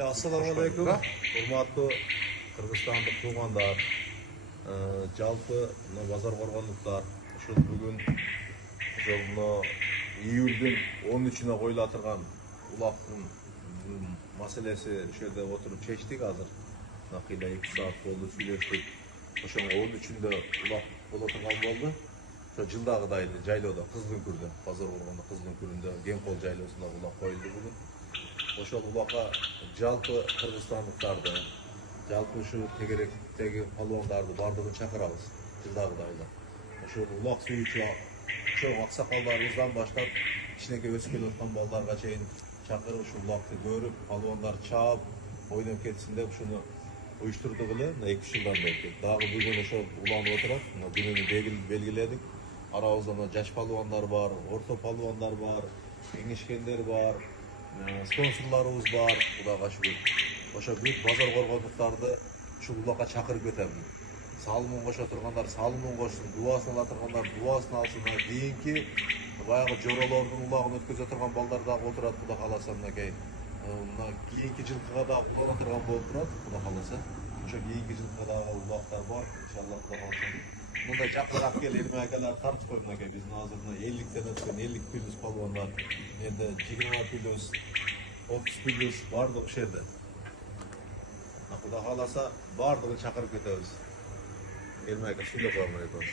Assalamu alaikum. Hurmatlı Kırgızstandық туғандар, жалпы базар қорғандықтар. Бүгін июльдің 13-ine қойылатырған улақтың мәселесі жерде отырып шештік азыр. Нақила 2 saat болды сөйлестік. Ошоң 13-інде улақ болатырған болды. Жылдағыдай жайлауда Кыздың-Күрдө, базар қорғанда Кыздың-Күрдө Генкол жайлаусында улақ қойылды бүгін. Ошол улакка жалпы кыргызстандыктарды, жалпы ушу тегеректеги палуандарды бардыгын чакырабыз. Жылдагыдай эле. Ошол улак сүйүүчү чоң аксакалдарыбыздан баштап кичинекей өсүп келаткан балдарга чейин чакырып ушу улакты көрүп, палуандар чаап, ойноп кетсин деп ушуну уюштурдук эле 2 жылдан бери. Дагы бүгүн ошол уланып отурат. Күнүнү белгиледик. Арабызда жаш палуандар бар, орто палуандар бар, кеңешкендер бар. Спонсорларыбыз бар, Кудайга шүгүр. Ошо бүт базар коргондуктарды ушу улакка чакырып кетем. Салымын кошо тургандар салымын кошсун, дубасын ала тургандар дубасын алсын. Кийинки баягы жоролордун улагын өткөзө турган балдар дагы отурат, Кудай кааласа мынакей. Кийинки жылкыга дагы улана турган болуп турат, Кудай кааласа. Ошо кийинки жылкыга дагы улактар бар, иншаллах, Кудай кааласа. Мындай жакыраак келип мынакейлер тартып койдум мынакей. Биздин азыркы 50-тен өткөн 50 плюс палуандар, эми 20 плюс 30 плюс бардык ушул жерде. Кудай кааласа бардыгын чакырып кетебиз. Элмайга сүйлөп коем экен.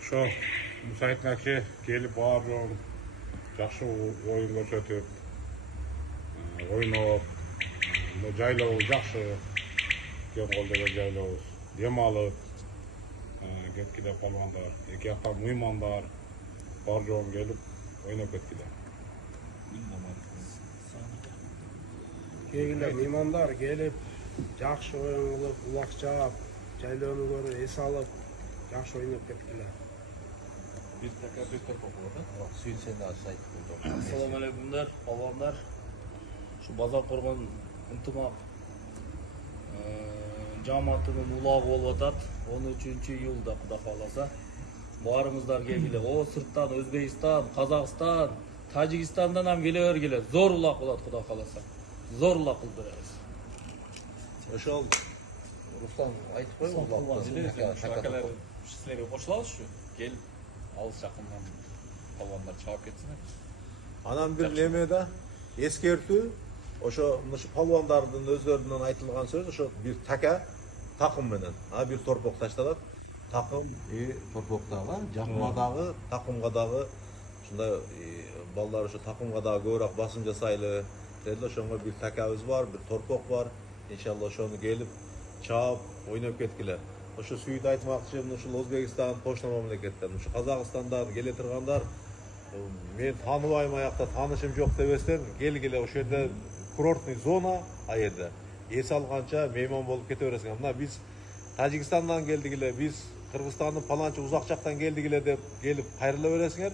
Ошо Мусаитнаке келип баардыгын жакшы оюн көрсөтүп, ойноп, жайлоо жакшы, Генкол деген жайлоо, дем алып, кеткиле палуандар, эки жакта мыймандар бар жоон келип ойноп кеткиле. Келгиле мыймандар келип, жакшы оюн кылып, улак чаап, жайлоону көрүп, эс алып, жакшы ойноп кеткиле. Assalamu alaikumlar, palvonlar. Şu bozor qo'rg'on intimaq jamoatining ulogi bo'lib o'tadi. 13-iyulda Xudo xolasa. Barimizlar kelgile. O sirtdan O'zbekiston, Qozog'iston, Tojikistondan ham kelavergile. Zo'r uloq bo'ladi Xudo xolasa. Zo'r uloq qilib beramiz. Ошол Руслан айтып коюңуз Akalar sizlarga qo'shilamiz shu. Kel, alыс жакындан палвондар чаап кетсин. Анан бир немеде эскертүү, ошо палвондардын өздөрүнөн айтылган сөз, ошо бир такым менен, бир торпок ташталат. Такым торпоктагы, жакмадагы, такымга дагы ушундай балдар ошо такымга дагы көбүрөөк басым жасайлы. Ошонго бир такабыз бар, бир торпок бар. Иншалла ошону келип чаап, ойноп кеткиле. Ошо сүйүт айтмакчы, ушул Өзбекстан, Кошуна мамлекеттен, ушул Казакстандан келе тургандар, мен тааныбайм, аякта таанышым жок дебестен, келгиле ошол жерде курортный зона, жерде эс алганча мейман болуп кете бересиңер. Мына биз Тажикстандан келдик эле, биз Кыргызстандын паланча узак жактан келдик эле деп келип кайрыла бересиңер.